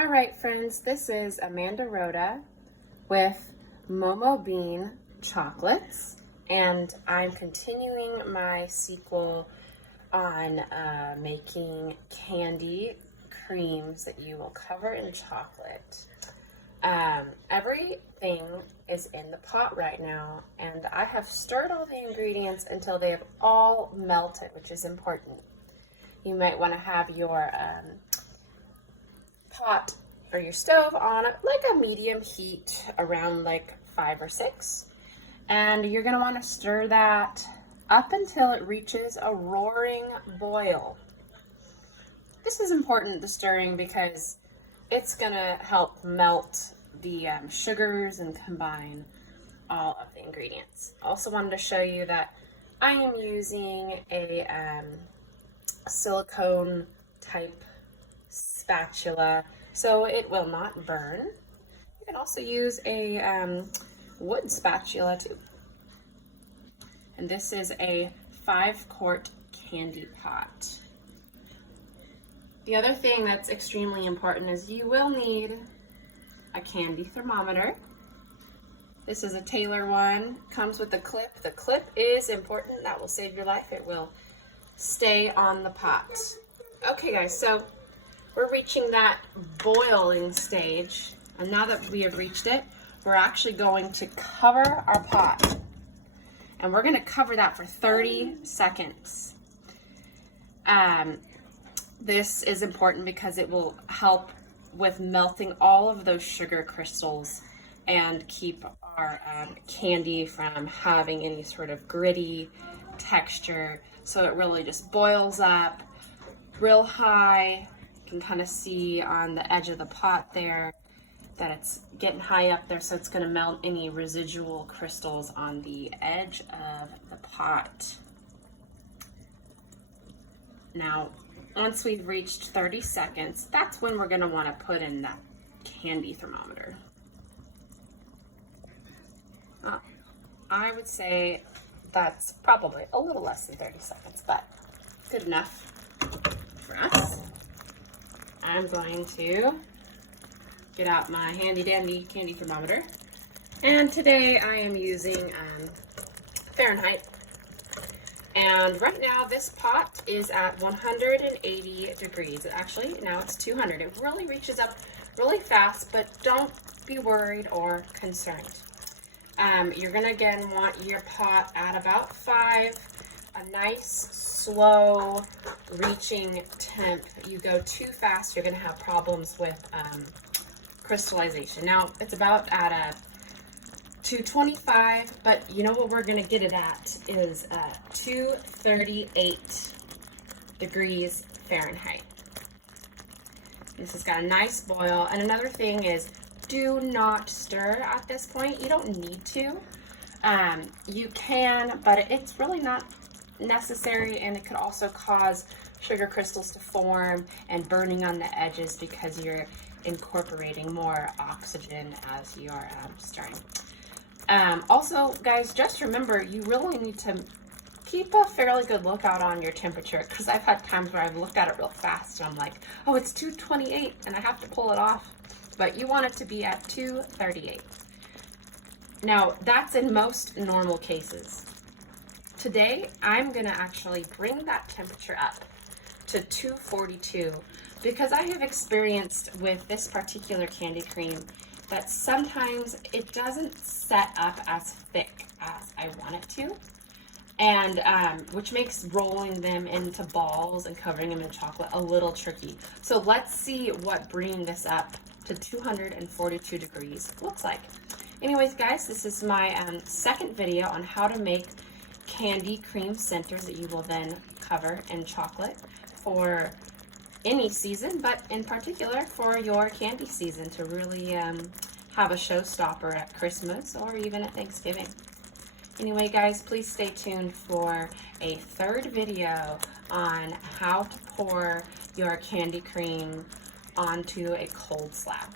All right, friends, this is Amanda Rhoda with Momo Bean Chocolates, and I'm continuing my sequel on making candy creams that you will cover in chocolate. Everything is in the pot right now, and I have stirred all the ingredients until they have all melted, which is important. You might want to have your pot or your stove on like a medium heat around like 5 or 6, and you're going to want to stir that up until it reaches a roaring boil. This is important, the stirring, because it's going to help melt the sugars and combine all of the ingredients. Also wanted to show you that I am using a silicone type spatula, so it will not burn. You can also use a wood spatula too. And this is a 5-quart candy pot. The other thing that's extremely important is you will need a candy thermometer. This is a Taylor one, comes with a clip. The clip is important, that will save your life. It will stay on the pot. Okay guys, so we're reaching that boiling stage, and now that we have reached it, we're actually going to cover our pot, and we're going to cover that for 30 seconds. This is important because it will help with melting all of those sugar crystals and keep our candy from having any sort of gritty texture. So it really just boils up real high. You can kind of see on the edge of the pot there that it's getting high up there, so it's going to melt any residual crystals on the edge of the pot. Now, once we've reached 30 seconds, that's when we're going to want to put in that candy thermometer. I would say that's probably a little less than 30 seconds, but good enough for us. I'm going to get out my handy dandy candy thermometer, and today I am using Fahrenheit. And right now this pot is at 180 degrees. Actually, now it's 200. It really reaches up really fast, but don't be worried or concerned. You're gonna again want your pot at about 5, a nice slow reaching temp. You go too fast, you're gonna have problems with crystallization. Now it's about at a 225, but you know what we're gonna get it at is 238 degrees Fahrenheit. This has got a nice boil. And another thing is, do not stir at this point. You don't need to. You can, but it's really not necessary, and it could also cause sugar crystals to form and burning on the edges because you're incorporating more oxygen as you are stirring. Also, guys, just remember, you really need to keep a fairly good lookout on your temperature, because I've had times where I've looked at it real fast and I'm like, oh, it's 228 and I have to pull it off. But you want it to be at 238. Now, that's in most normal cases. Today, I'm gonna actually bring that temperature up to 242 because I have experienced with this particular candy cream that sometimes it doesn't set up as thick as I want it to, and which makes rolling them into balls and covering them in chocolate a little tricky. So let's see what bringing this up to 242 degrees looks like. Anyways, guys, this is my second video on how to make candy cream centers that you will then cover in chocolate for any season, but in particular for your candy season to really have a showstopper at Christmas or even at Thanksgiving. Anyway, guys, please stay tuned for a third video on how to pour your candy cream onto a cold slab.